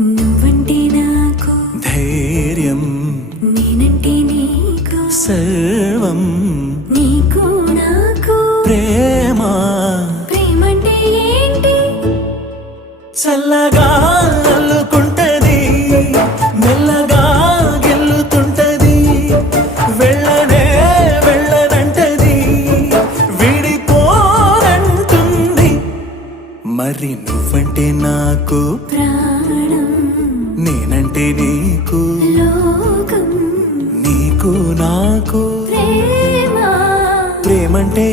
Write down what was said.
నువ్వంటే నాకు ధైర్యం, నేనంటే నీకు సర్వం, నీకు నాకు ప్రేమ. ప్రేమంటే ఏంటి? చల్లగా అల్లుకుంటది, మెల్లగా గెల్లుతుంటది, వెళ్ళనే వెళ్ళనంటది, విడిపోనంటుంది. మరి నువ్వంటే నాకు ప్రాణం, నేనంటే నీకు లోకం, నీకు నాకు ప్రేమ. ప్రేమంటే